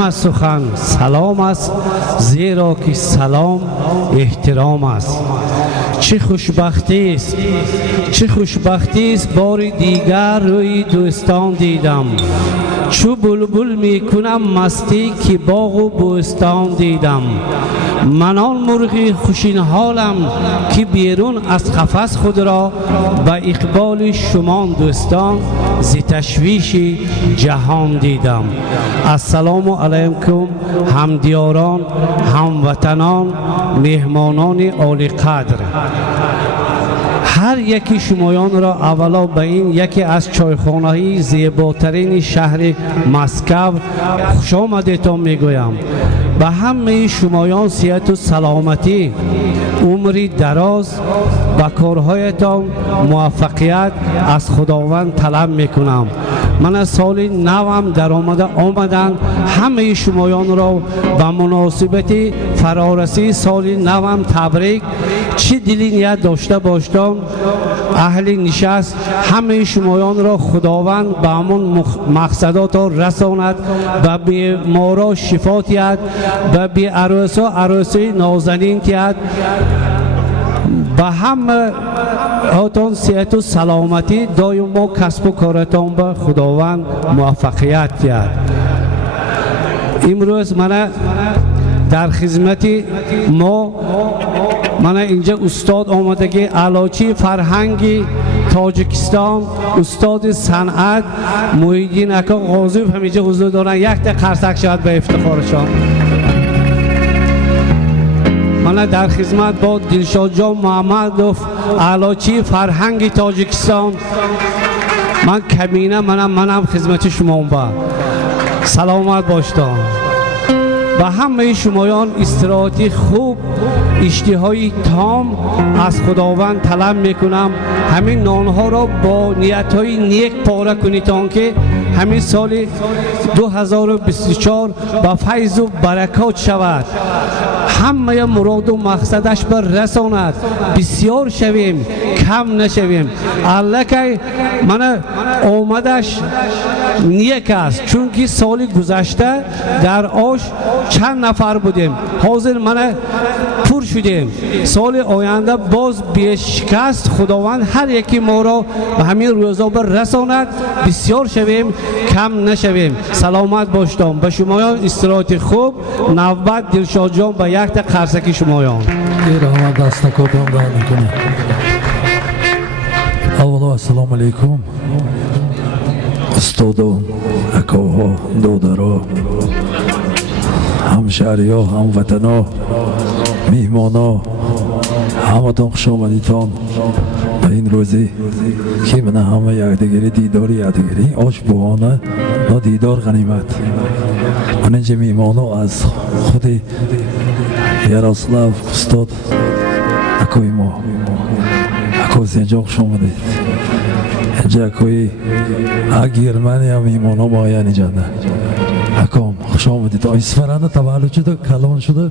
همه سخن سلام است، زیرا که سلام احترام است. چه خوشبختی است، چه خوشبختی است، بار دیگر روی دوستان دیدم. چو بلبل می کنم مستی که باغ و بوستان دیدم. من آن مرغ خوشین حالم که بیرون از قفس خود را به اقبال شما دوستان ز تشویش جهان دیدم. السلام علیکم همدیاران، هموطنان، مهمانان عالی قدر. هر یکی شمایان را اولا به این یکی از چایخانه‌های زیباترین شهر مسکو خوش آمدیتان میگویم. به همه شمایان صحت و سلامتی، عمری دراز، به کارهایتان موفقیت از خداوند طلب میکنم. من از سال نوم در آمدن همه شمایان را به مناسبت فرارسی سال نوم تبریک. چه دلی نیت داشته باشتم اهل نشست همه شمایان را خداوند به همون مقصدات رساند، به بیمارا شفا دهد، به بی عروسا عروسی نازنین دهد، به همه هاتون صحت و سلامتی دایم و کسب و کارتان به خداوند موفقیت دهد. امروز من در خدمت من اینجا استاد آمدگی علاچی فرهنگی تاجیکستان، استاد صنعت محیدین اکا غازی همینجا حضور دارن. یک تا قرصک شاید به افتخارشان. من در خدمت با دلشاد جان محمدوف علاچی فرهنگی تاجیکستان. من کمینه منم خدمت شما با سلامت باشتان. و همه شمایان استراحتی خوب، اشتهای تام از خداوند طلب میکنم. همین نانها را با نیتهای نیک پاره کنیدان که همین سال 2024 با فیض و برکات شود، همه مراد و مقصدش بر رساند، بسیار شویم کم نشویم. الکه من آمدش نیک است، چون که سال گذشته در آش چند نفر بودیم، حاضر من پر شدیم. سال آینده باز بیشکست خداوند هر یکی ما را به همین روزا بر رساند، بسیار شویم کم نشویم. سلامت باشتم. به شمایان استراحت خوب. نوبت دلشاد جان به یک تا قرصکی شمایان. رحمت دستکاتان دار میکنه. اولا السلام علیکم استادان، اکاها، دادرها، همشهریا، هموطنا، میهمانا، همتان خوش آمدیتان به این روزی که من همه یکدیگری دیدار یکدیگری آش بوانه نا دیدار غنیمت. من اینجا میهمانا از خود یاراسلاو استاد اکوی ما اکو اینجا خوش آمدید. اینجا اکوی گرمانی هم میهمانا با یعنی جنده اکام خوش آمدید. اسفرانه تولد شده، کلان شده،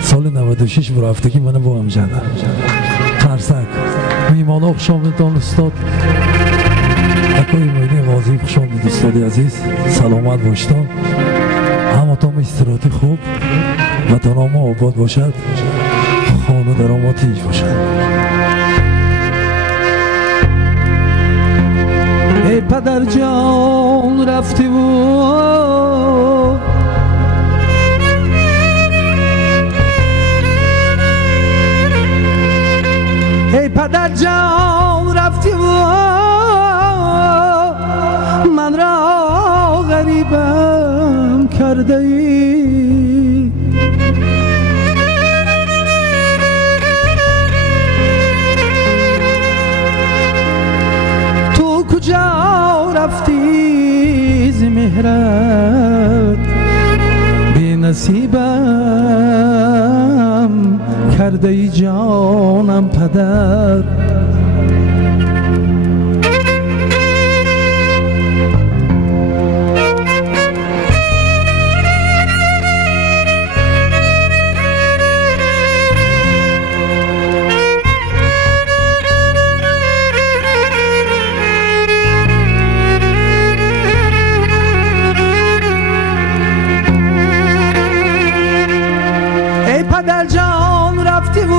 سال 96 برفتگی من با هم جنده قرصک. میهمانا خوش آمدیدان. استاد اکوی محیدین غازی خوش آمدید. استاد عزیز سلامت باشتان. همتان استراحت خوب، وطن ما آباد باشد، خانه درآمد تیج باشد. ای پدر جان رفتی و ای پدر جان رفتی و من را غریبم کرده ای. تو کجا رفتی ز مهرت، بی نصیبم کرده ای جانم پدر. پدر جان رفتی و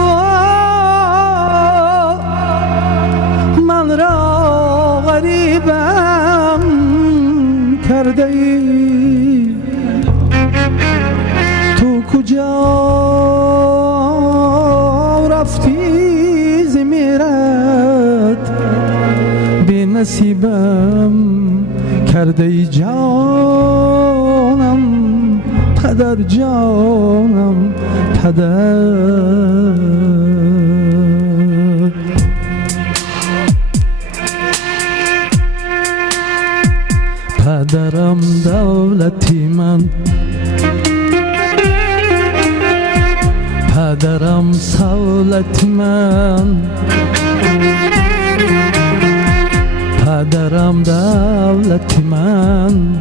من را غریبم کرده ای. تو کجا رفتی ز میرت به نصیبم کرده ای جانم پدر جانم پدر. پدرم دولتی من پدرم سولتی من پدرم دولتی من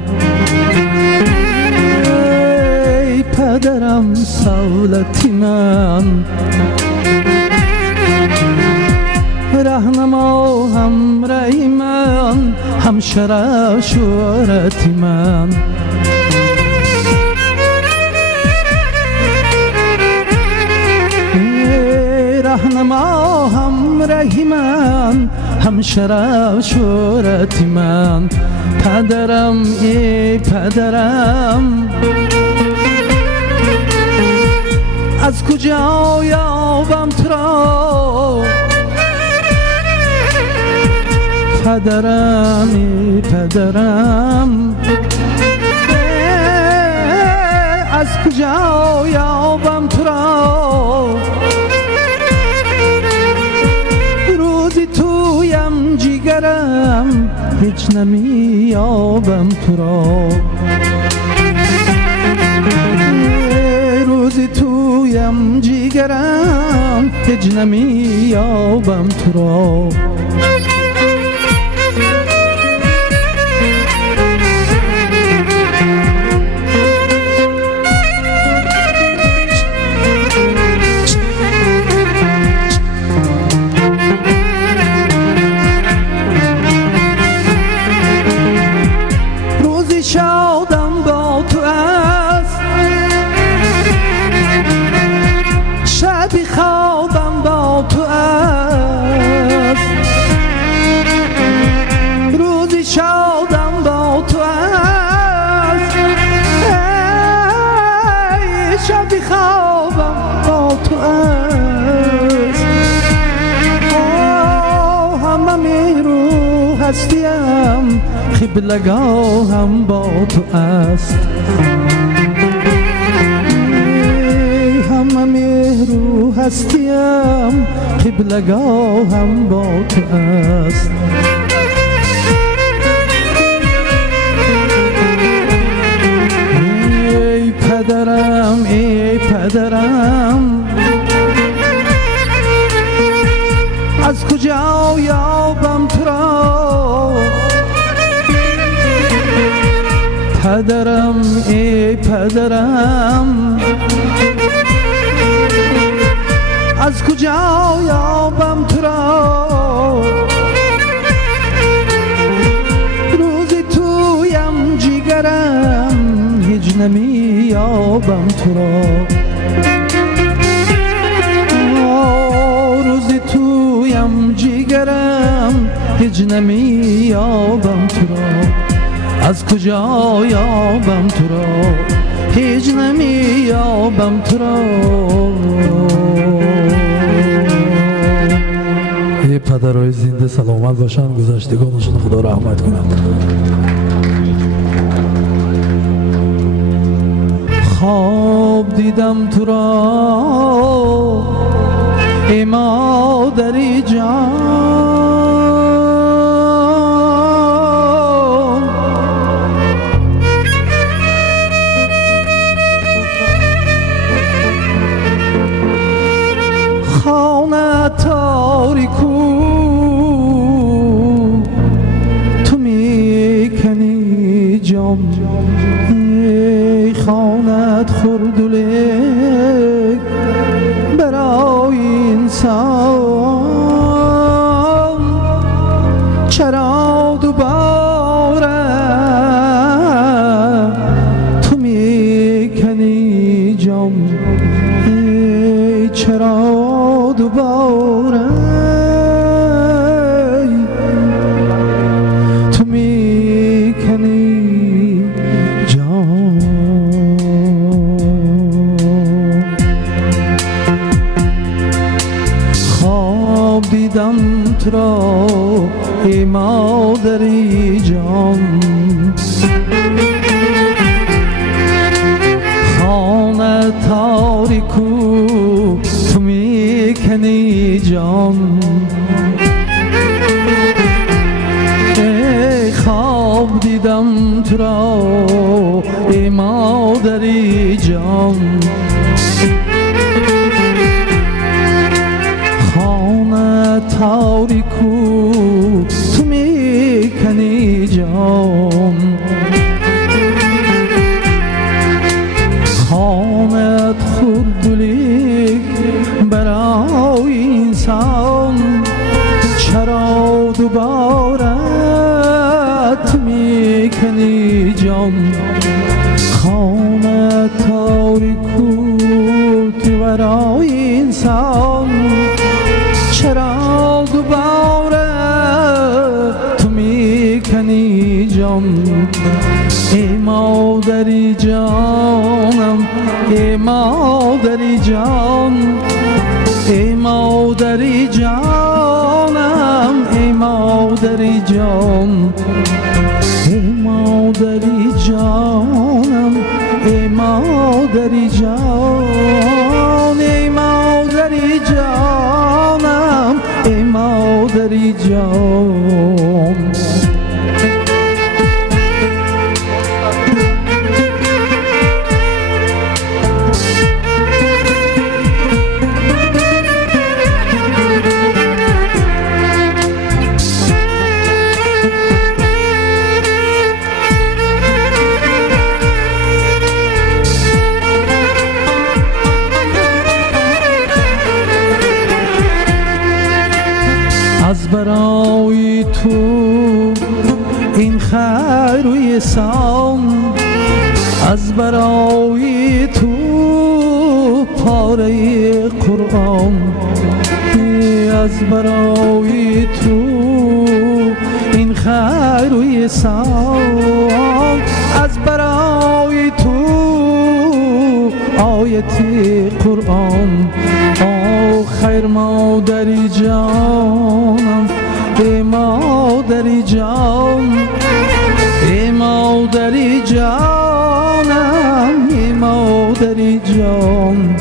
ای پدرم سولتی من رهنما همراهی من همشره شورتی من رهنما همراهی من همشره شورتی من پدرم ای پدرم از کجا یابم تو را پدرم ای پدرم از کجا یابم تو را روزی تویم جیگرم هیچ نمیابم تو را روزی تویم جیگرم هیچ نمیابم تو را شادم با تو است شبی خوابم با تو است روزی شادم با تو است شبی خوابم با تو است همه می رو هستیم قبلگاهم با تو است همه مهرو هستیم قبلگاهم با تو است ای پدرم ای پدرم از کجا یابم تو را پدرم ای پدرم از کجا یابم تو را روزی تویم جیگرم هیچ نمیابم تو را روزی تویم جیگرم هیچ نمیابم تو را از کجا یابم تو را هیچ نمیابم تو را ای پدرای زنده سلامت باشن گذشتگانشون خدا رحمت کند خواب دیدم تو را ای مادری جان خانه تاریکو تو میکنی جام ای خانت خردوله برای انسان چرا دوباره تو میکنی جام چرا دوباره تو میکنی جان؟ خواب دیدم تو را ای مادری جان، خانه تاریکو تو میکنی جان. ای خواب دیدم تو را ای مادری جان، خانه تاریکو تو میکنی جان. خانت خردولی برای انسان، چرا دوباره تو میکنی جان؟ خانه تاریکو تو برای انسان، چرا دوباره تو میکنی جان؟ ای مادری جانم، ای مادری جان، ای مادری جانم، ای مادری جان، ای مادری جانم، ای مادری جان، ای مادری جانم، ای مادری جان. از برای تو این خیر و احسان، از برای تو پاره قرآن، از برای تو این خیر و احسان، از برای تو آیت قرآن. خیر مادری جانم، ای مادری جان، ای مادری جانم، ای مادری جان.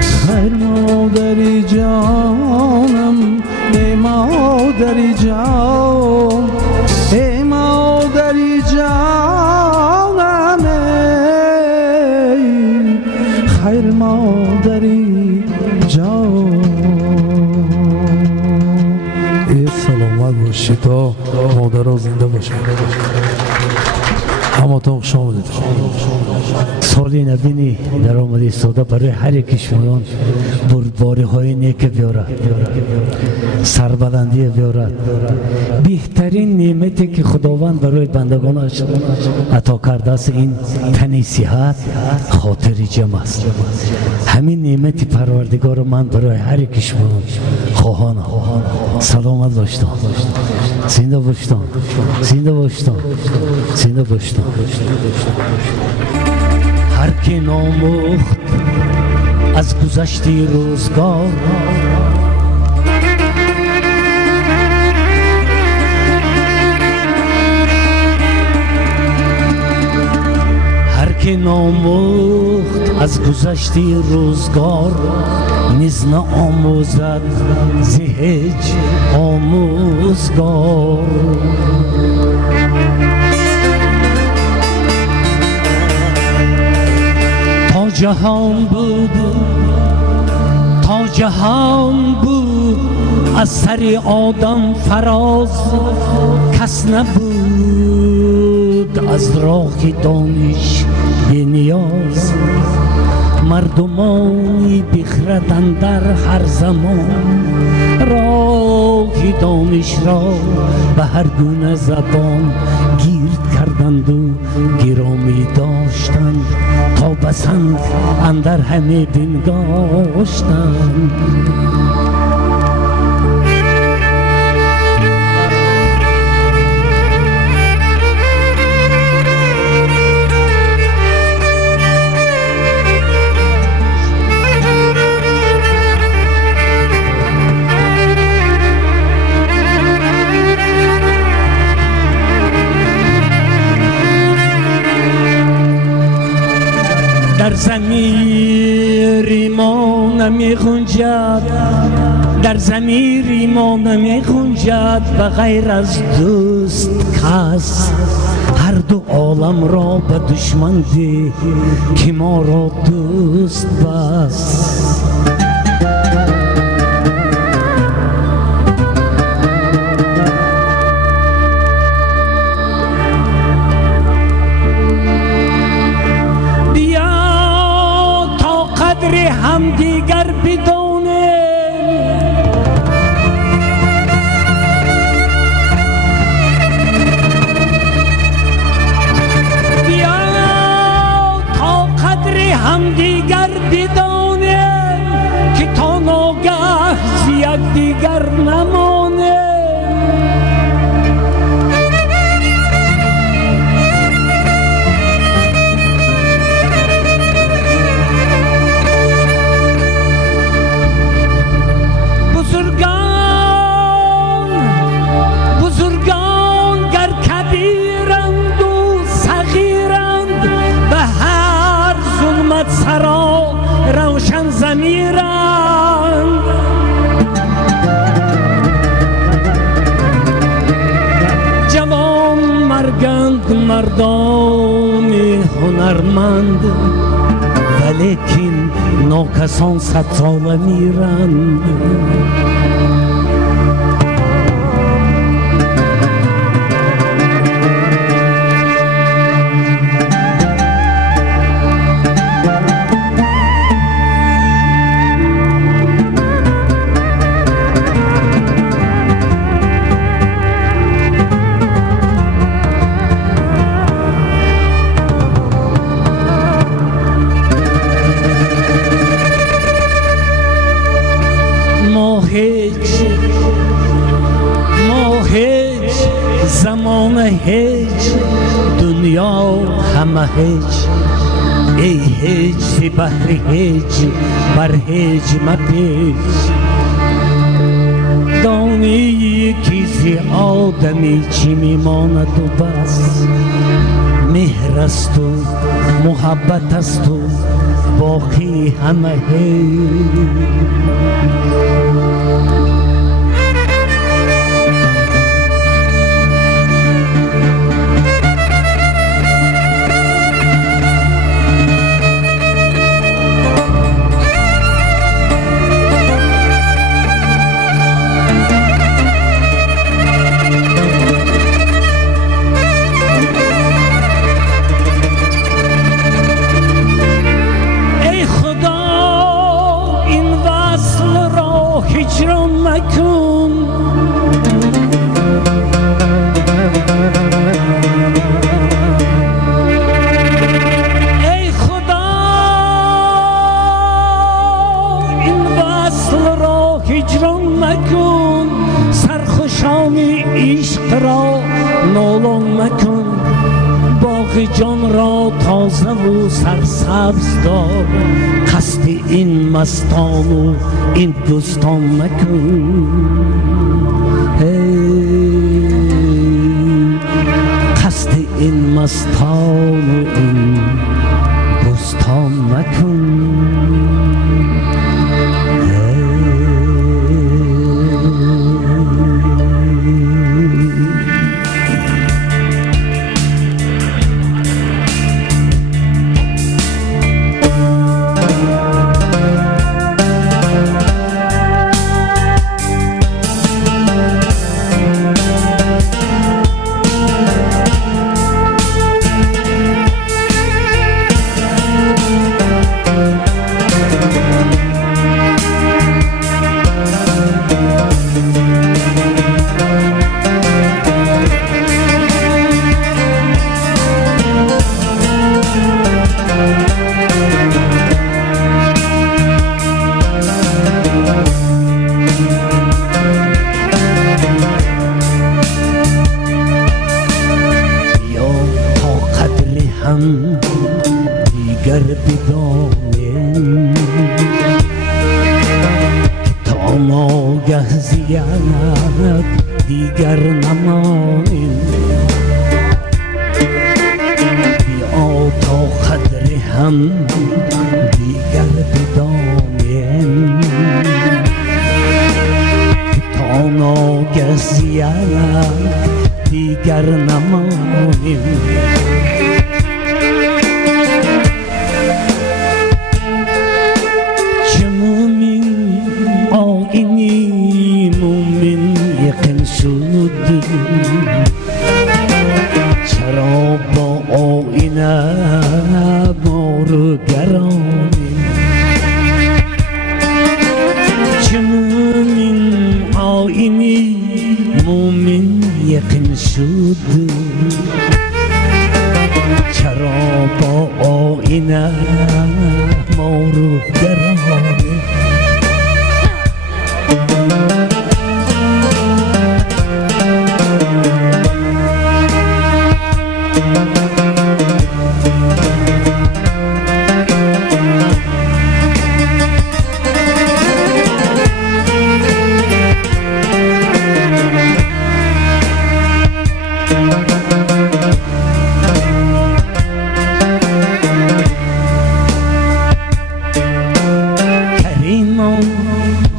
خیر مادری جانم، ای مادری جان، ای مادری جانم، ای خیر مادری جان. ای سلامت باشید تا مادرها زنده باشید. هماتون خوش آمدید. سالی نبینی در آمده ساده برای هر یکی شمایان بردباری های نیک بیارد، سربلندی بیارد. بهترین نعمتی که خداوند برای بندگانش عطا کرده است این تن صحت، خاطر جمع است. همین نعمت پروردگار من برای هر یکی شمایان خواهانم. سلامت باشید، زنده باشید، زنده باشید، زنده باشید. هر که نامخت از گذشته روزگار، هر که نامخت از گذشته روزگار، نیز نه آموزد ز هیچ آموزگار. جهان بود، تا جهان بود، از سر آدم فراز کس نبود، از راه دانش بی نیاز. مردمانی بخردند در هر زمان، راه دانش را به هر گونه زبان گیر کردند و گرامی داشتند، تا تا بسند اندر همه بنگاشتم. در ضمیری ما نمی غنجد، در ضمیری ما نمی غنجد به غیر از دوست کس. هر دو عالم را به دشمن ده که ما را دوست بس. هم دیگر بدانیم، بیا تا قدر هم دیگر بدانیم که تا ناگه ز یک دیگر نمانیم. بزرگان گر کبیرند و صغیرند، به هر ظلمت سرا روشن ضمیرند. جوان مرگند مردان هنرمند، ولیکن ناکسان 100 ساله میرند. زمان هیچ، دنیا همه هیچ. ای هیچ ز بحر هیچ، بر هیچ مپیچ. دانی که ز آدمی چی میماند و بس. مهر است و محبت است و باقی همه هیچ. هجران مکن، ای خدا این وصل را هجران مکن. سرخوشان عشق را نالان مکن. باغ جان را تازه و سرسبز دار. قصد این مستان و این دوستان مکن. قصد این مستان و این دوستان مکن. زید دیگر نمانیم بیا تا قدر هم دیگر بدانیم تا ناگه زید دیگر نمانیم چه مومن آینی مومن یقین شد چرا با آینه ما رو گرانیم چه مومن آینی مومن یقین شد چرا با آینه ما رو گرانیم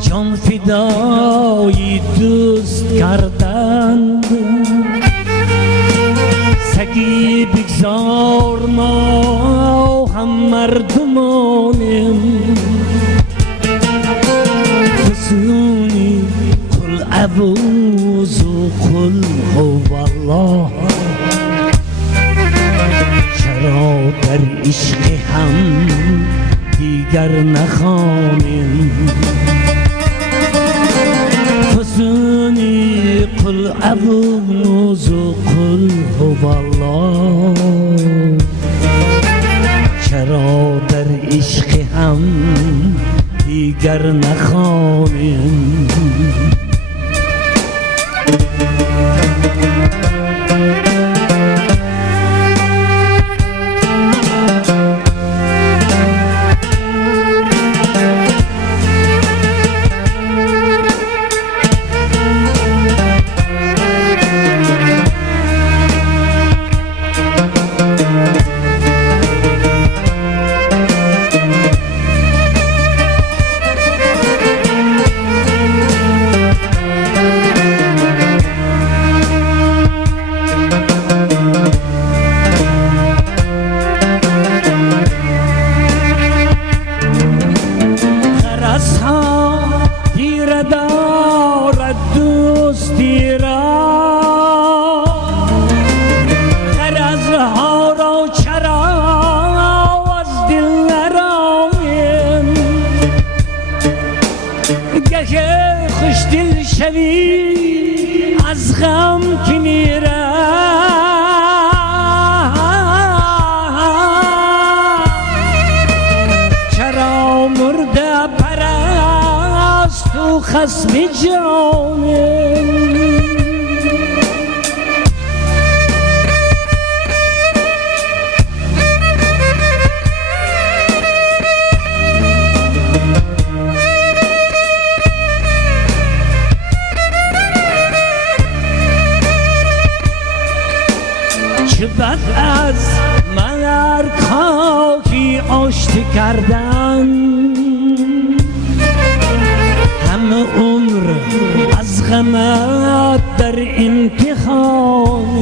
جان فدای دوست کردند سگی بگذار ما هم مردمانیم فسونی قل اعوذ قل هو الله چرا در عشق هم دیگر نخوانیم فسونی قل اعوذ قل هو الله چرا در عشق هم دیگر نخوانیم دارد دوستی را غرضها را چرا از دل نرانیم گه خوش دل شوی از غم که میره چرا مرده پرست و خصم جانم چه بد از من ار خاکی آشتی کردن همه عمر از غمت در امتحانم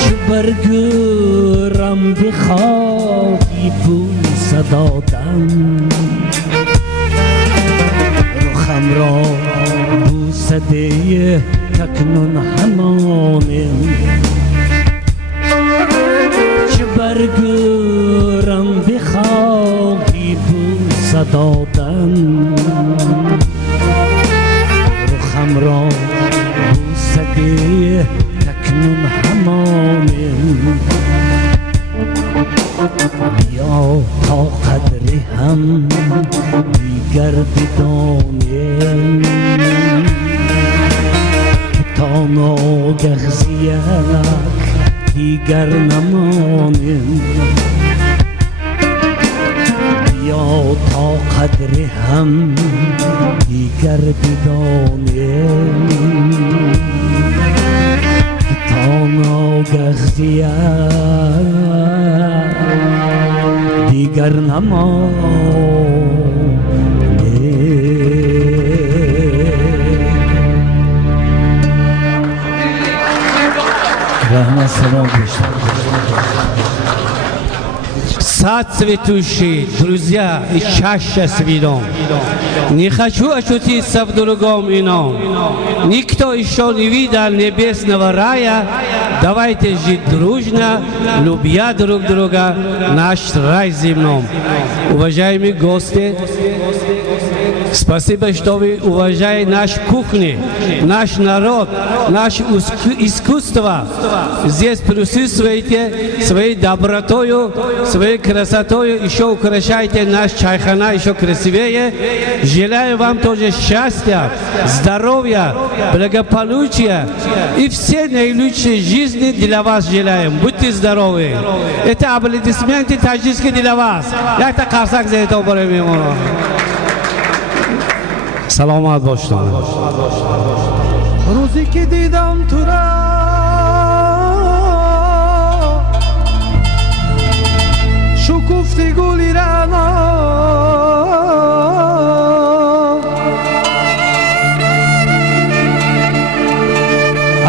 چه برگرم بخواهی بوسه دادن رخم را بوسه ده تکنون همانم چه برگرم بخواهی بوسه دادن رخم را بوسه ده تکنون همانم بیا تا قدر هم دیگر بدانیم تا ناگه زیک دیگر نمانیم بیا تا قدر هم اگر بدانیم که تا ناگه دیگر Rahmet selam пишет. Сад цветущий, друзья, и чаще с вином. Не хочу очутиться в другом ином. Никто еще не видел небесного рая. Давайте жить дружно, любя друг друга, наш рай земном. Уважаемые гости, спасибо, что вы уважаете нашу кухню, наш народ, наше искусство. Здесь присутствуете своей добротою, своей красотою, еще украшаете наш чайхана еще красивее. Желаю вам тоже счастья, здоровья, благополучия и все наилучшие жизни для вас желаем. Будьте здоровы. Это аплодисменты таджикские для вас. Я это карсак за это оборемему. سلامت باشید. روزی که دیدم تو را شکفتی گلی رعنا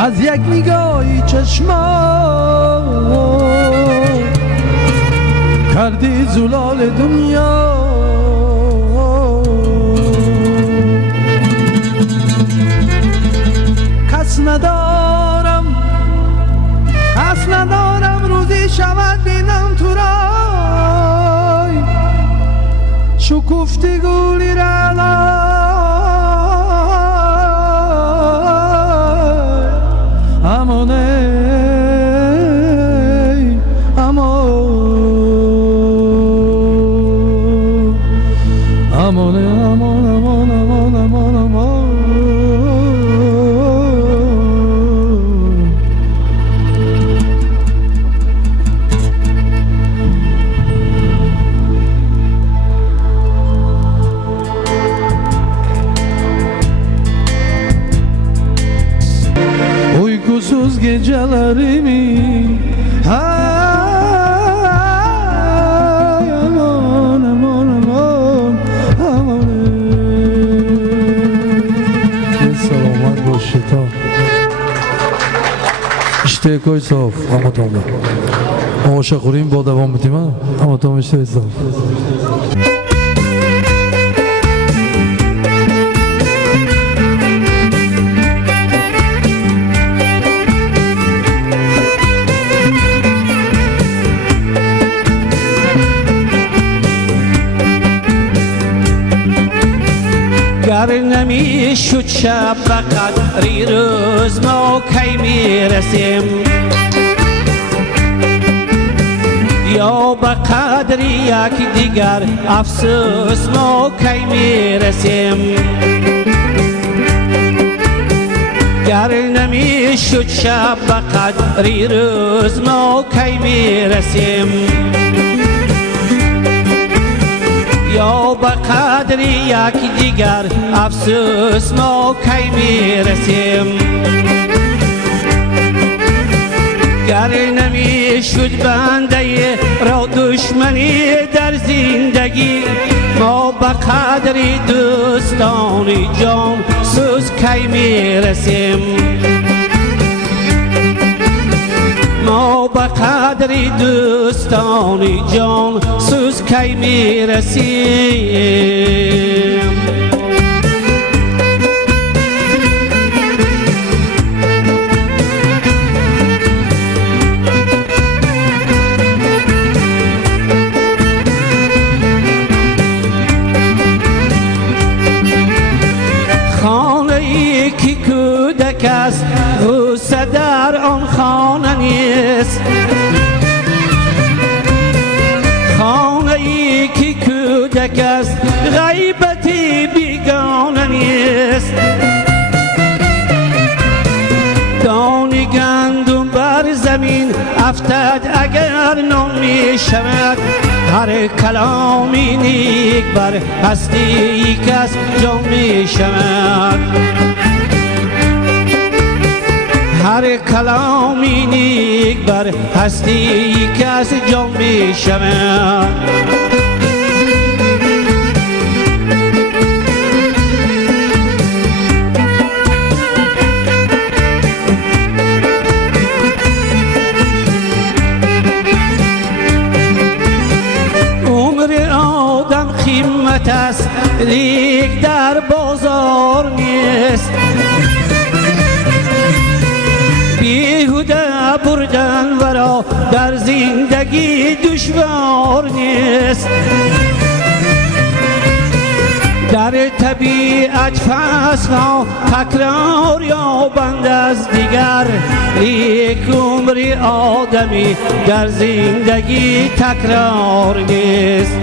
از یک نگاهی چشما کردی زلال دنیا کس ندارم روزی شود بینم تو رای شکفتی گلی رعای امانه uykusuz gecelerimi ay aman aman aman aman selamat boşita işte koy saf ama tamam oşa kurayım bu devam edeyim ha ama tamam işte saf گر نمیشد شب به قدری روز ما کی میرسیم یا به قدری یک دیگر افسوس ما کی میرسیم گر نمیشد شب به قدری روز ما کی میرسیم یا به قدر یک دیگر افسوس ما کی میرسیم گر نمیشد بنده را دشمنی در زندگی ما به قدر دوستان جان سوز کی میرسیم ما به قدر دوستان جان سوز کی میرسیم خانه ای که کودک است غصه در آن خانه نیست خانه ای که کودک است غیبتی بیگانه نیست دانی گندم بر زمین افتد اگر نان می شود هر کلامی نیک بر هستی کس جان می شود هر کلامی نیک بر هستی کس جان می شود قیمت است لیک در بازار نیست بیهوده بردن ورا در زندگی دشوار نیست در طبیعت فصلها تکرار یابند از دیگر لیک عمر آدمی در زندگی تکرار نیست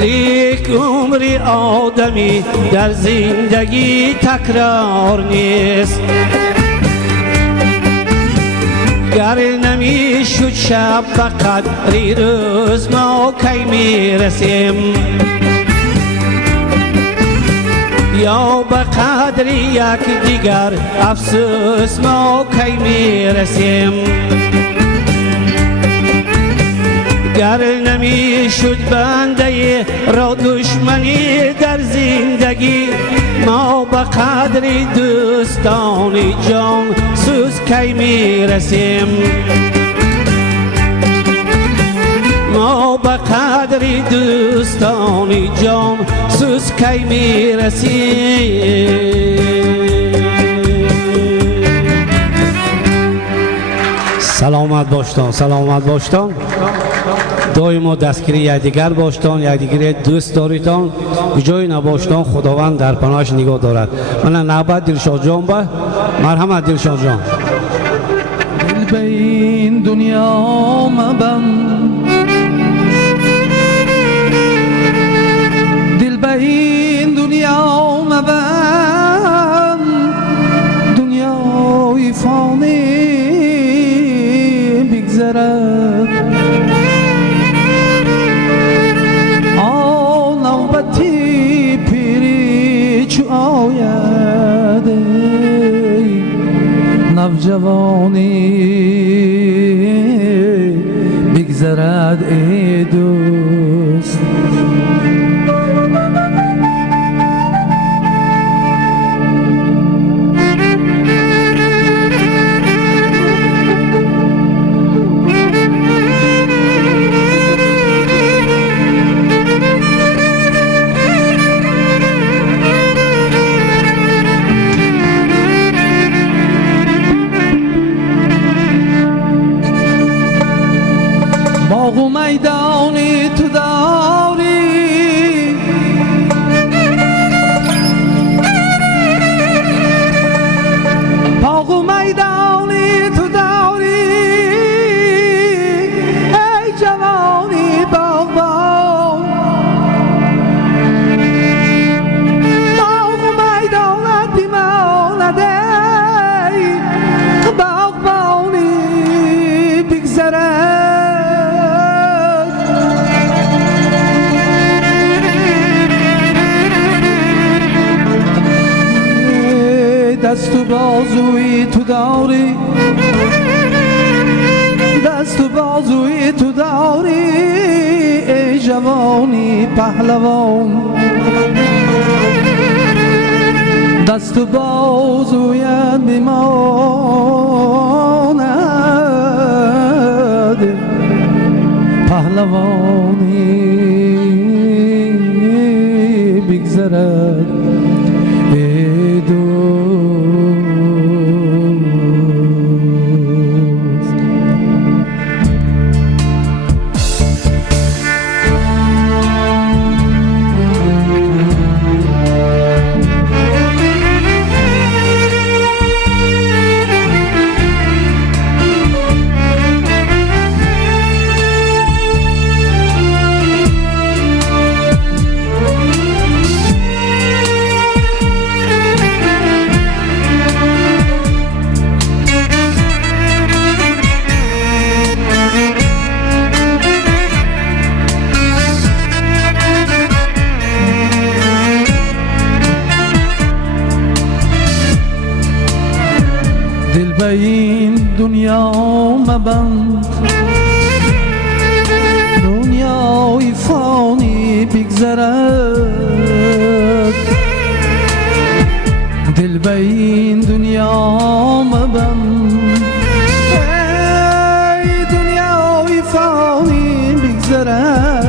لیک عمر آدمی در زندگی تکرار نیست گر نمی شد شب به قدری روز ما کی می رسیم یا به قدری یک دیگر افسوس ما کی می رسیم گر نمی شد بنده را دشمنی در زندگی ما به قدر دوستان جان سوز کی می رسیم ما به قدر دوستان جان سوز کی می رسیم سلامت باشتان سلامت باشتان دائما دستگیری یکدیگر باشتان یکدیگر دوست داریتان بجای نباشتان خداوند در پناهش نگاه دارد من نوبت دلشاد جان به مرحمت دلشاد جان دل به این دنیا مبند دل به این دنیا مبند دنیای فانی بگذرد نوجوانی بگذرد ای دوست باغ و میدانی تو داری باغ و میدانی تو داری ای جوانی باغبان باغ و میدانت بماند ای باغبانی بگذرد دست و بازوی تو داری دست و بازوی تو داری ای جوانی پهلوان دست و بازویت بماند پهلوانی بگذرد ای دوست این دنیا مبند، دنیای فانی بگذرد. دل به این دنیا مبند، ای دنیای فانی بگذرد.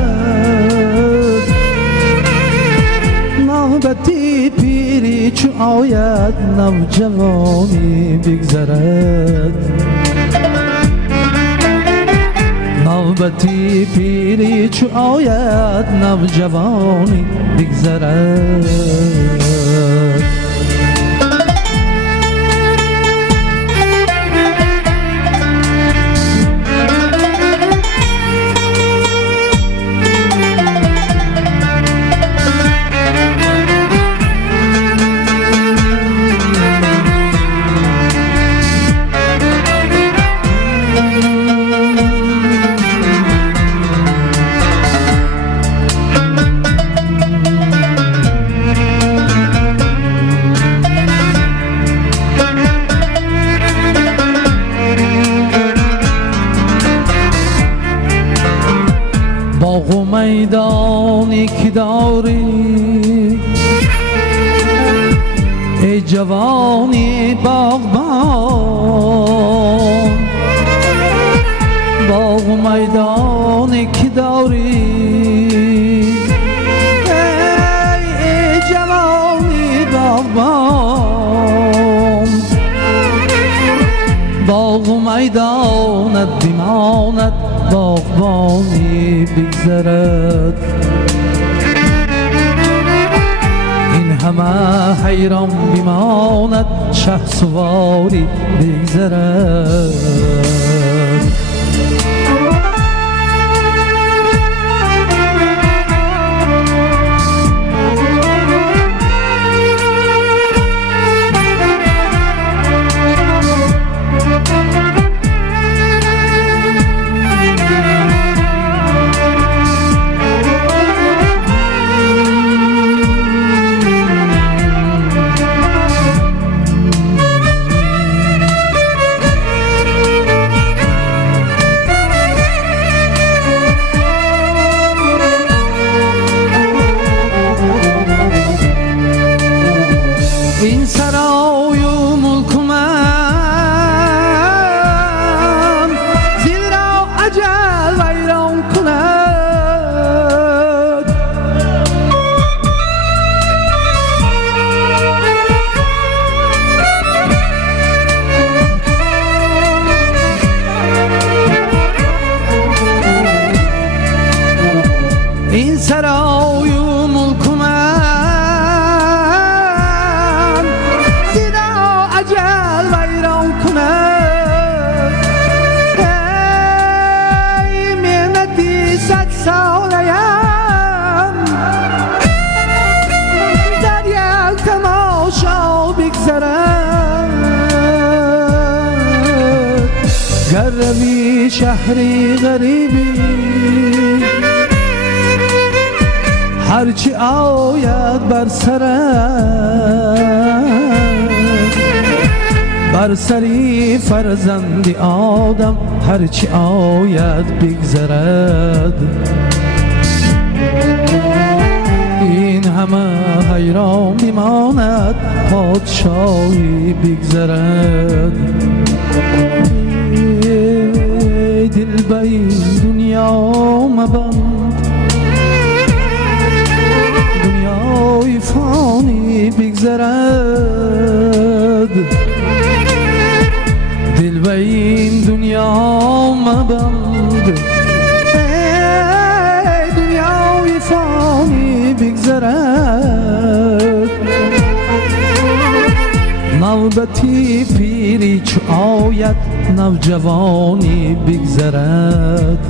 نوبتی پیری چو آید نوجوانی بگذرد. نوبتی پیری چو آید نوجوانی بگذرد. باغ و میدانی که داری ای جوانی باغبان، باغ و میدانی که داری ای جوانی باغبان. باغ و میدانت بماند باغبانی بگذرد. این همه حیران بماند شهسواری بگذرد. این سرای و ملک من دل را اجل ویران کند. این سرای و ملک گر روی شهری غریبی هرچی آید بر سرت، بر سری فرزندی آدم هرچی آید بگذرد. این همه حیران میماند پادشاهی بگذرد. دل به این دنیا مبند، دنیای فانی بگذرد. دل به این دنیا مبند، دنیای فانی بگذرد. نوبتی پیری چو آید نوجوانی بگذرد.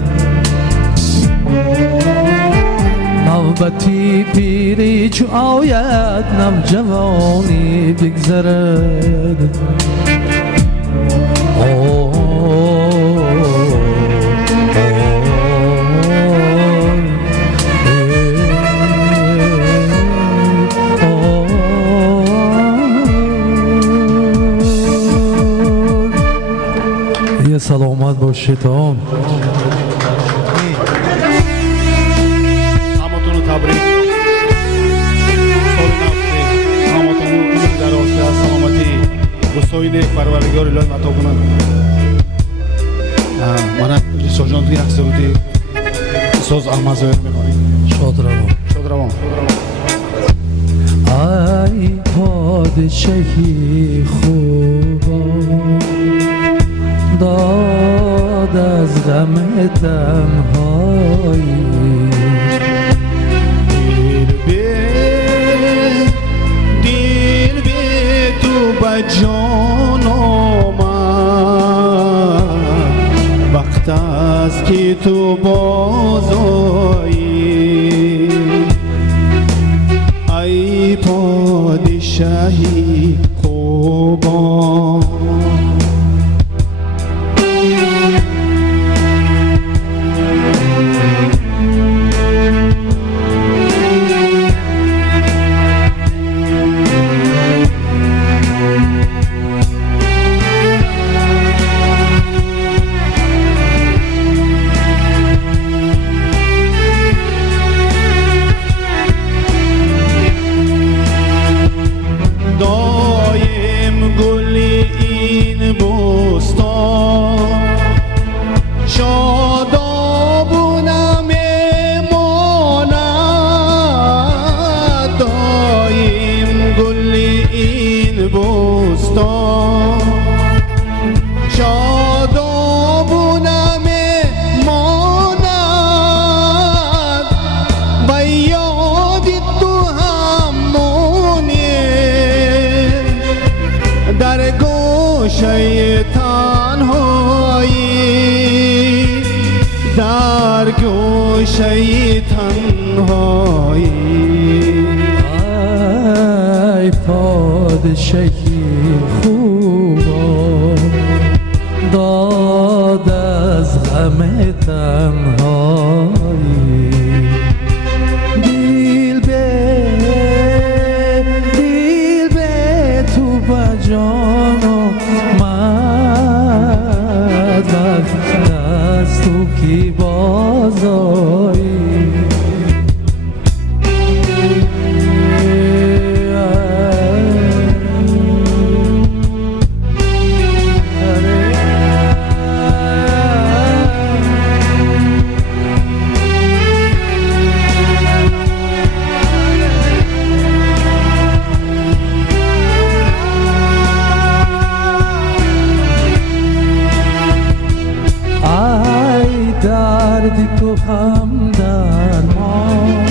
نوبتی پیری چو آید نوجوانی بگذرد. شیطان همتون رو تبریک سال نفته همتون رو در آسته از سلامتی بسایی نیک پروردگار الهی عطا کنن من سوجان توی یک سرودی ساز احمد زاهر میکنیم شاد روان شاد روان ای پادشاهی خوبا داد از غم تنهایی دل به تو بجان آمد وقت است که تو بازایی ای پادشاهی خوبان شیطان هایی در گوشه تنهایی ای پادشاهی خوبا داد از غم تنهایی دل به تو بجان آمد وقت از تو کی بازایی دردی تو هم درمان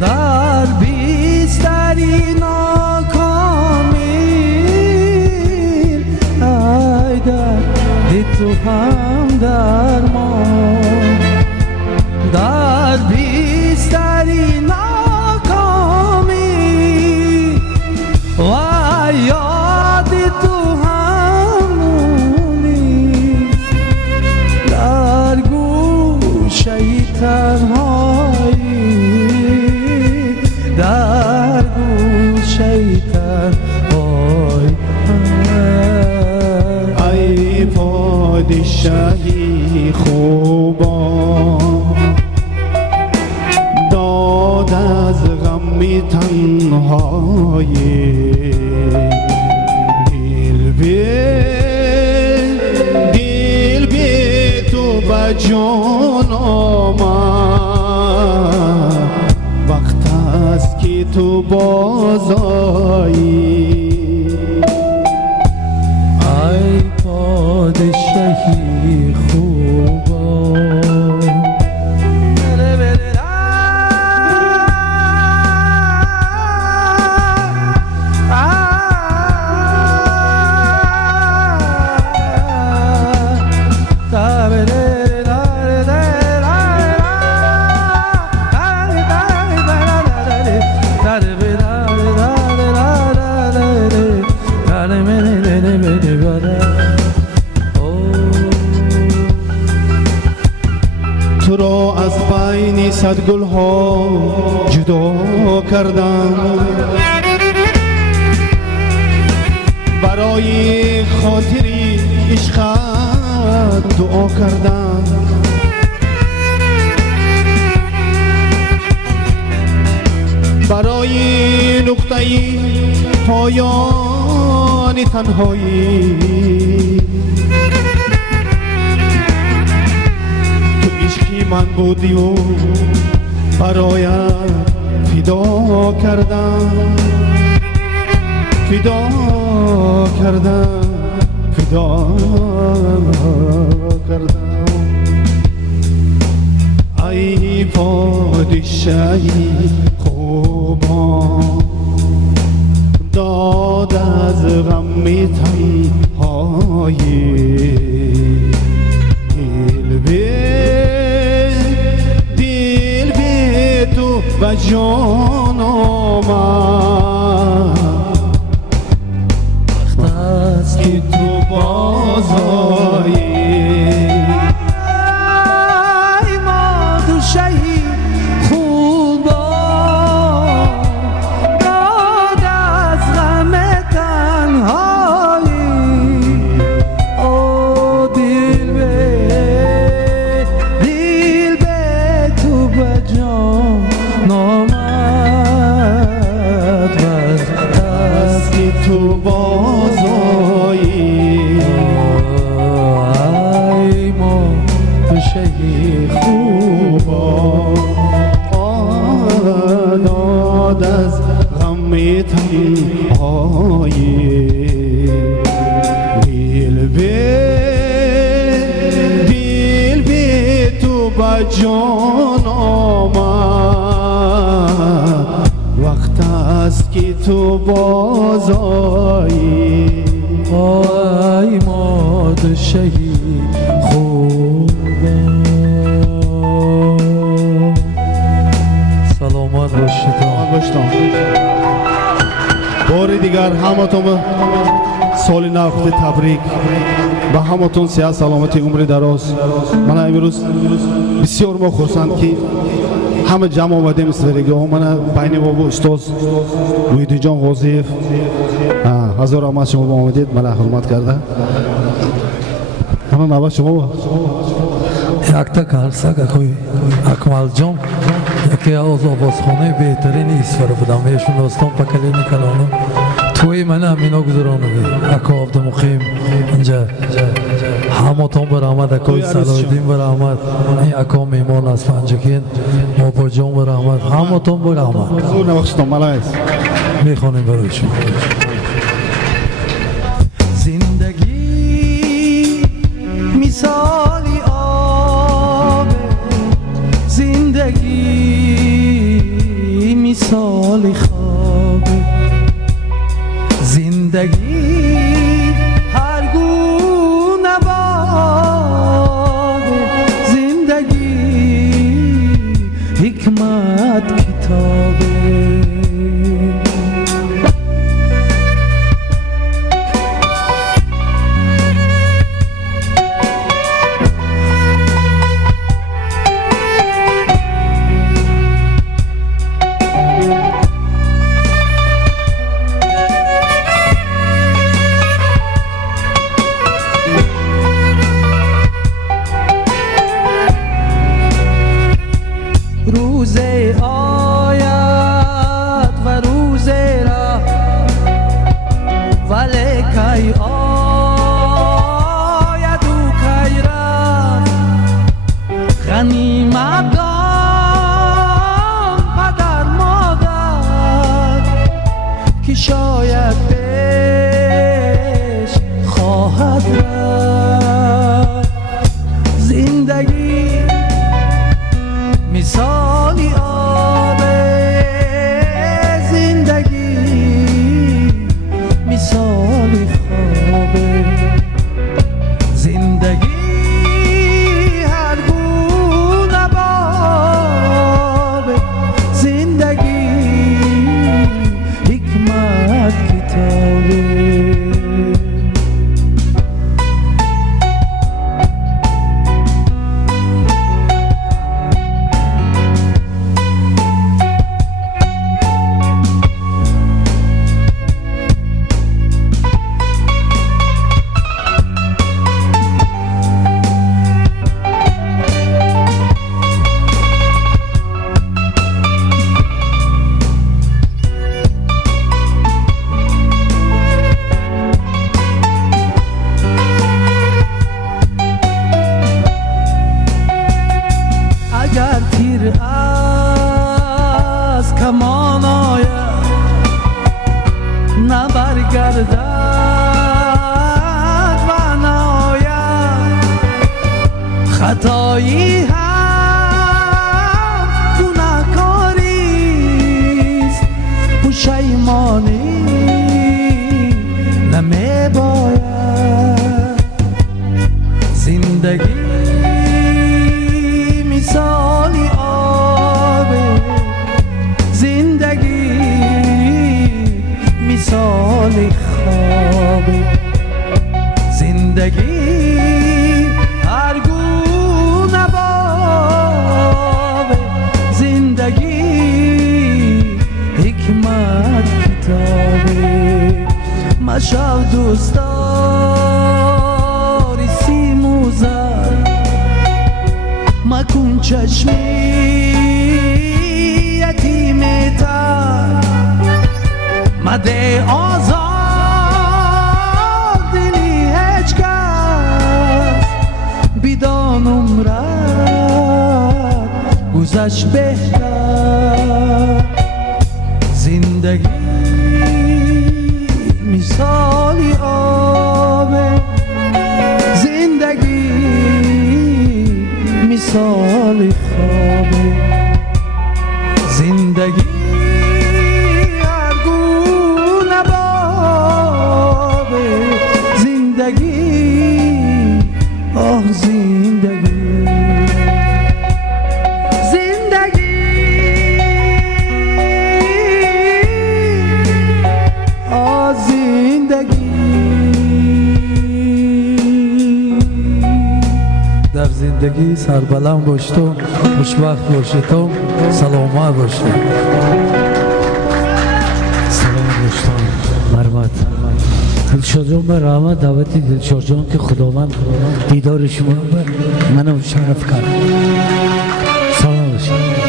در بیستری ناکامیل ای دردی تو هم درمان در بیستری ناکامیل و یادی تو تنهایی در گوشه تنهایی ای پادشاهی خوبان داد از غم تنهایی دل به تو بجان آمد وقت است که تو بازایی ای پادشاهی خوبا تو را از بین صد گل ها جدا کردم برای خاطری عشقت دعا کردم برای نقطه‌ای پایان تنهایی تو عشقی من بودی و برایت فدا کردم فدا کردم فدا کردم ای پادشاهی خوبان داد از غم تنهایی دل به تو و جان آمد وقت است که تو باز آیی تو بازایی ای ما بشهی خوبا داد از غم تنهایی دل به تو با جان آمد وقت است که تو باز آیی ای ماد شهید خوبم سلامت باشید بار دیگر همتون سال نو تبریک و همتون صحت سلامتی عمر دراز من امروز بسیار ما خرسند که همه جمع آمدیم استفادگاه من بین بابا استاد محیدی جان غازیف هزار رحمت شما با آمدید من حرمت کرده من نوبت شما یک تا کارساک اکوی اکمال جان یکی از آوازخانه بهترین ایسفر بودم ایشون دوستان پکلی نکلانم توی من همینا گذرانم اکو عبد مقیم اینجا همتون برآمد اکوی صلاحالدین برآمد این اکو میمان از پنجکین موبا جان برآمد همتون برآمد زور نوشتم ملایس میخوانیم برای شما زندگی مثالی آب زندگی مثالی خواب زندگی هر گونه باد زندگی حکمت کتابه روز آید و روز را ولی کی آید و کی را غنیمت دان پدر مادر که شاید پیش خواهد رفت زندگی مثالی آب زندگی مثالی خواب زندگی هر گونه باد اگر تیر از کمان آید نبرگردد و ناید خطایی هم گناهکاریست پشیمانی نمیباید زندگی مثالی آبه زندگی مثالی خوابه زندگی هر گونه بابه زندگی حکمت کتابه مشو دوستاری سیموزر مکن چشمی یتیمتر مده آزاد دلی هیچ کس بیدان عمرت گذشت بهتر زندگی مثالی آبه زندگی مثالی خوابه زندگی هر گونه بابه زندگی آه زندگی زندگی آه زندگی در زندگی سربلند باش تو خوشبخت باشی تو سلامت باشی سلام دوستان مرمت دلشاد جان به رحمت دعوتی دلشاد جان که خداوند دیدار شما به منم شرف کرد سلام باشید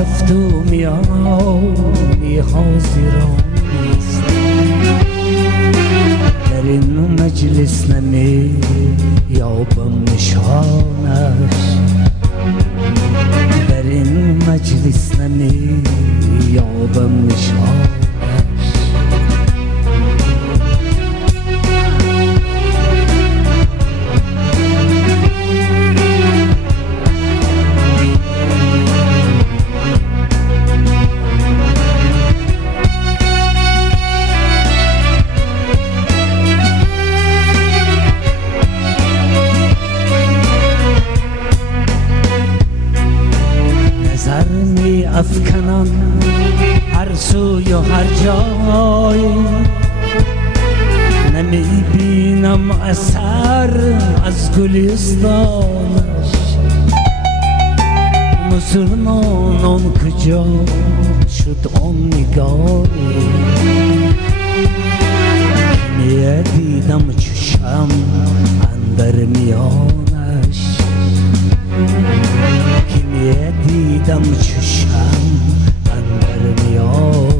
رفت و میانی حاضران نیست در این مجلس نمی یابم نشانش در این مجلس نمی یابم نشانش افکنان هر سوی و هر جای نمی بینم اثر از گلستانش مسلمانان کجا شد آن نگاری می دیدم چشم اندر میانش که دیدم چشم اندر میانش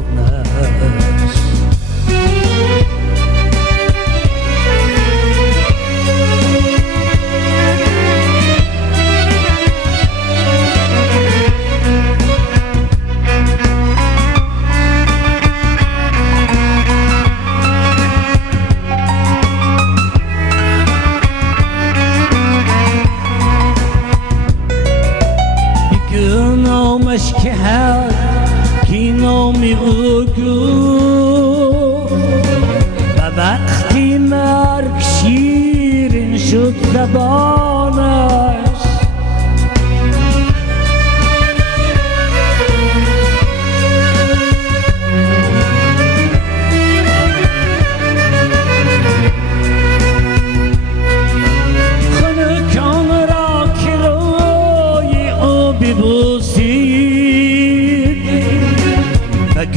نامش که هست کی نامی او گو و وقتی مرگ شیرین شد زبانش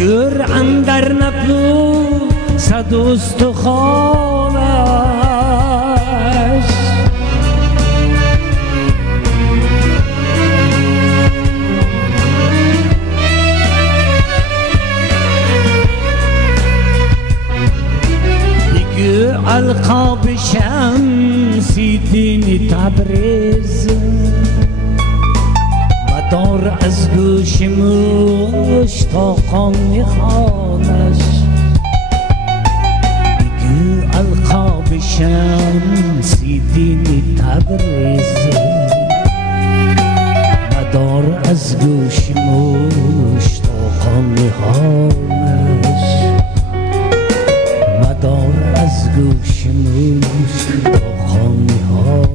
گر اندر نبو صد استخوانش بگو القاب شمسی دین تبریز دار از گوش مشتاقان میخوانش بگو القاب شمسی دین تبریز مدار از گوش مشتاقان میخوانش مدار از گوش مشتاقان میخوانش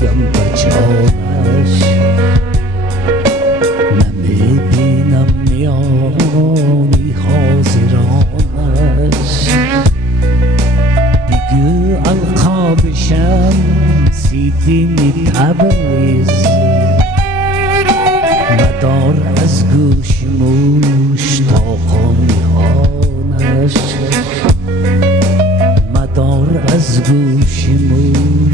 جویم بچانش نمیبینم میانی حاضرانش بگو القاب شمسی دین تبریز مدار از گوش مشتاقان میهانش مدار از گوش مشتاقان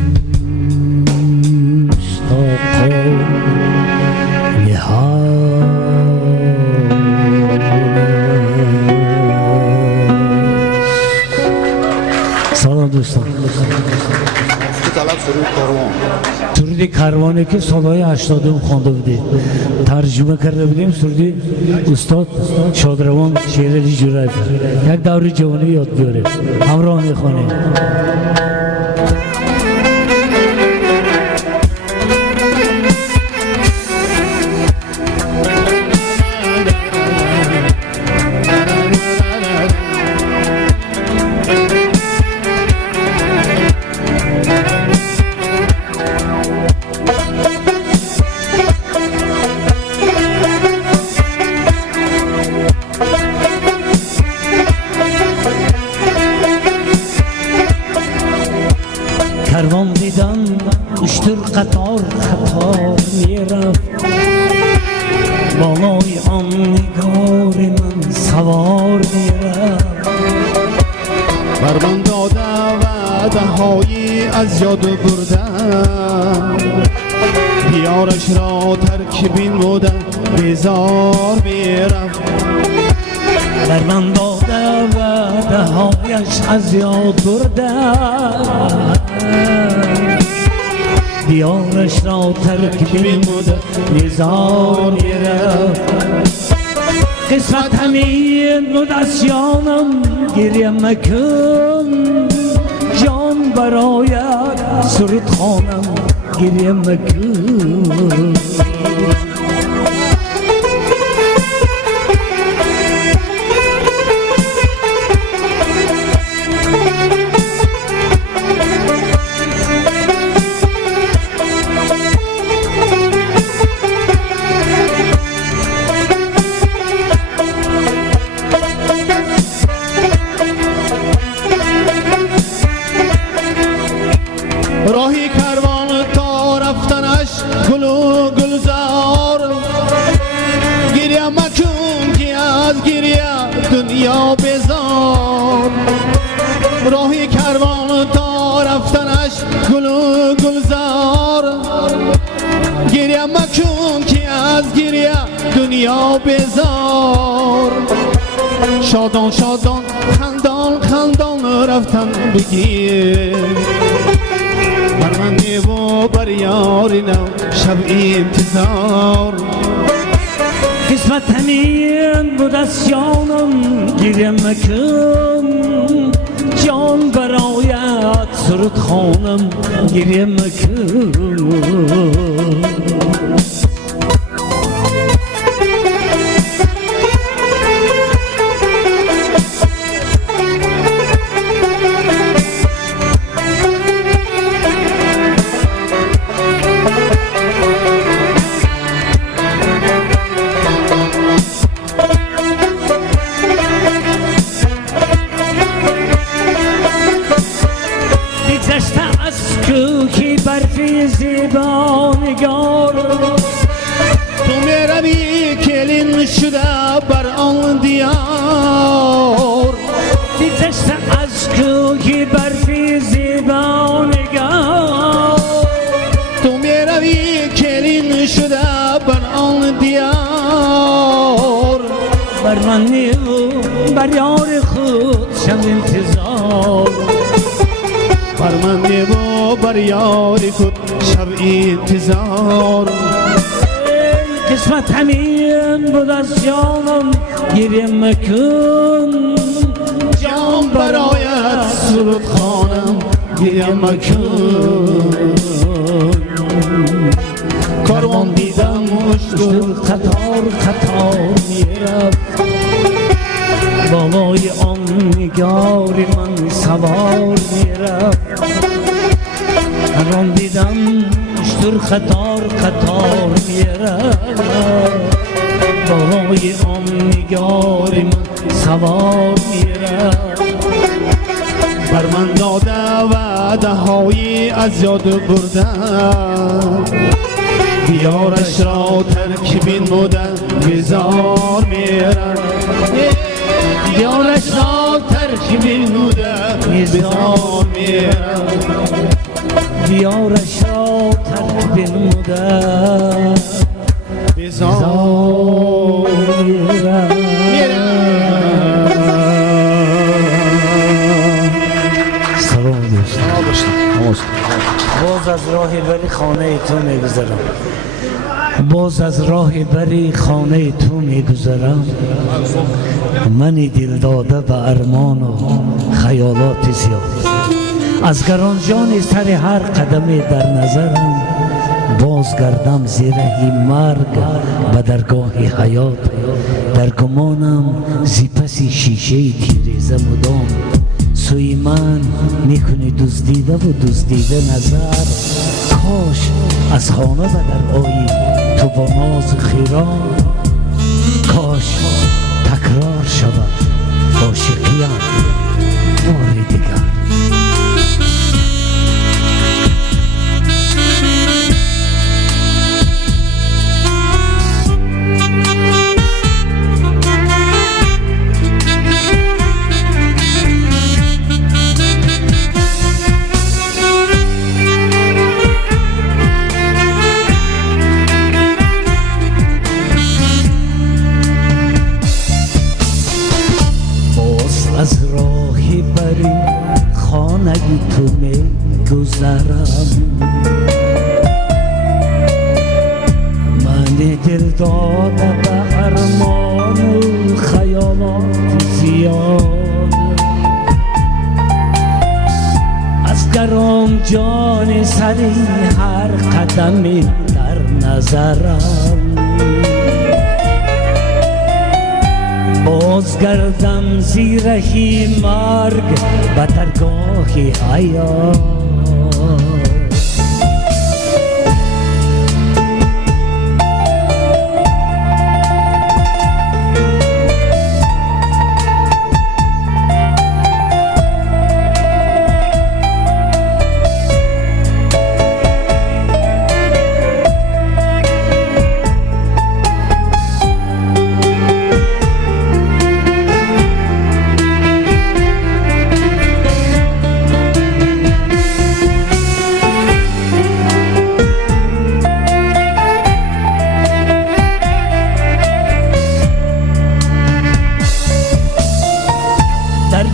سلام دوستان سرودی کاروانی که سالهای 80 خوانده بودیم ترجمه کرده بودیم سرودی استاد شادروان شیرالی جورایی یک دوره جوانی یاد بیاریم همراه میخوانیم کاروان دیدم اشتر قطار خطار میرفت بالای آن نگار من سوار میرفت بر من داده وعده هایی از یاد بردم دیارش را ترک بین بودم بیزار میرفت بر من داده وعده هایش از یاد بردم دیارش را ترک بین بودم بیزار میرفت قسمت همین بود از جانم گریه مکن جان برایت سرود خوانم گریه مکن راهی کاروان تا رفتنش گل و گلزار گریه مکن که از گریه دنیا بیزار راهی کاروان تا رفتنش گل و گلزار گریه مکن که از گریه دنیا بیزار شادان شادان خندان خندان رفتن بگیر بر من میبو بر یاری نو شب انتظار قسمت همین بود از جانم گریه مکن جان برایت سرود خانم گریه مکن برفی زیبا نگار تو میروی کلین شده بر آن دیار دیگشته از کوهی برفی زیبا نگار تو میروی کلین شده بر آن دیار بر من نیو بر یار خود شم انتظار بر من نیو بر یار خود شب انتظار قسمت همین بود از جانم گریه مکن جان برایت سرود خانم گریه مکن کاروان دیدم مشکل قطار قطار میرفت بالای آن نگار من سوار میرفت هران دیدم اشتر قطار قطار میرفت بالای آن نگار من سوار میرفت بر من داده وعده های از یاد برده دیارش را ترک بینمودن بیزار میرن دیارش را ترک بینمودن بیزار میرن دیارش را ترک بینمودن بیزار میرن سلام دوست باز از راه بری خانه تو میگذرم باز از راه بری خانه تو میگذرم من دل داده به ارمان و خیالات زیاد از گرانجان سر هر قدم در نظرم باز گردم زیره مرگ به درگاه حیات در گمانم زی پس شیشه تیریزه مدام سوی من میکنی دزدیده و دزدیده نظر کاش از خانه به در آیی تو با ناز خیران کاش تکرار شود عاشقیم بار دیگر از راهی بری خانگی تو می گذرم من دل داده به ارمان و خیالات زیاد از گرام جان سری هر قدمی در نظرم باز گردم زیرهی مرگ به درگاه حیات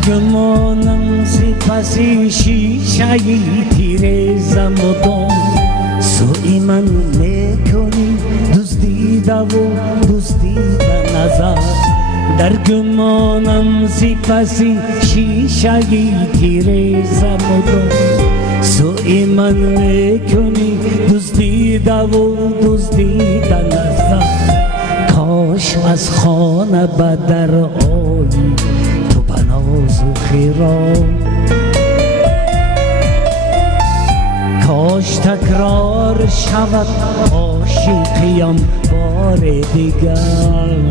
گمانم زی پسی شیشهی تیرزم و دم سوی من میکنی دزدیده و دزدیده نظر در گمانم زیپسی شیشگی تیره زمدم سوی من میکنی دزدیده و دزدیده نزد کاش از خانه به در آیی تو بناز و خیرام کاش تکرار شود عاشقیم بار دیگر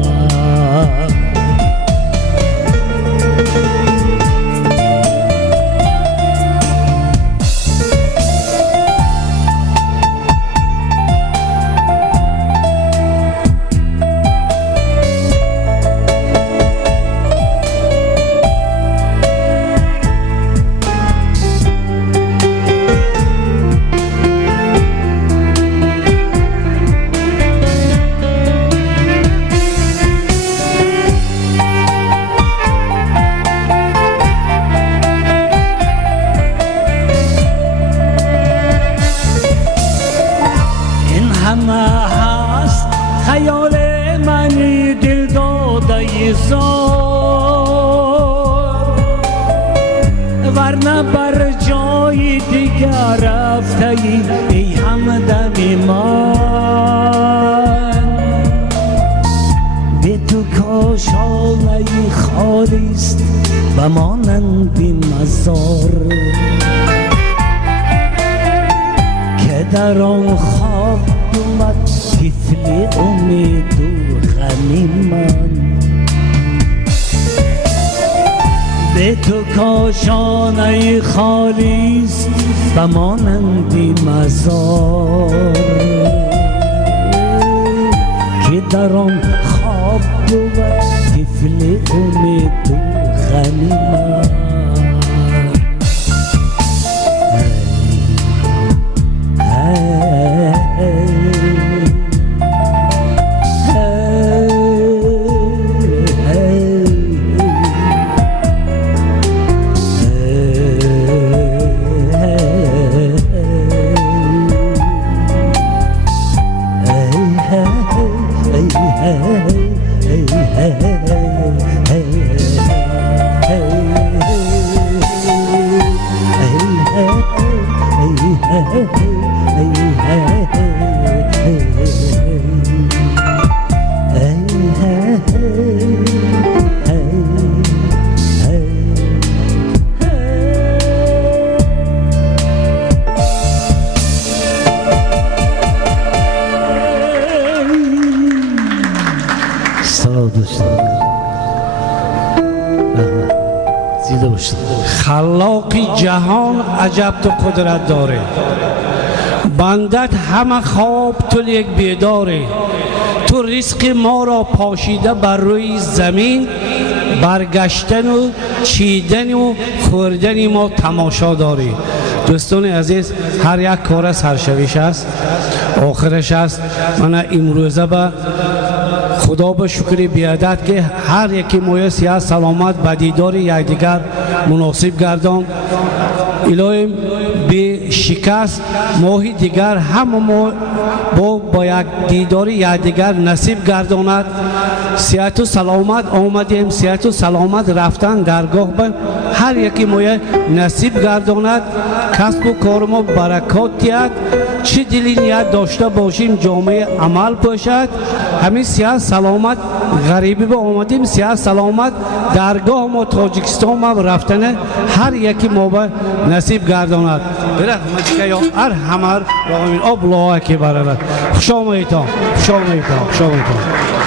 خیال منی دل داده زار ورنه بر جای دیگر رفته ای همدم من به تو کاشانه خالیست و مانند مزار که در آن خواب اومد طفل امید و غم من به تو کاشانه خالیست و مانندی مزار که در آن خواب بود طفل امید و غم من خلاق جهان عجب تو قدرت داره بندت همه خواب تو یک بیداره تو رزق ما را پاشیده بر روی زمین برگشتن و چیدن و خوردن ما تماشا داری دوستان عزیز هر یک کار سرشویش است آخرش است من امروزه به خدا به شکر بیادت که هر یکی موی سیاه سلامت به دیدار یکدیگر مناسب گردان الهی به شکست ماهی دیگر همه ما با یک دیدار یکدیگر نصیب گرداند صحت و سلامت آمدیم صحت و سلامت رفتن درگاه به هر یکی موی نصیب گرداند کسب و کار ما برکات دهد چه دلی نیت داشته باشیم جامعه عمل باشد همین صحت سلامت غریبی به آمدیم صحت سلامت درگاه ما تاجیکستان ما رفتن هر یکی ما به نصیب گرداند برحمتک یا ارحم الراحمین. آب الله که برارد خوش آمدید خوش آمدید خوش آمدید.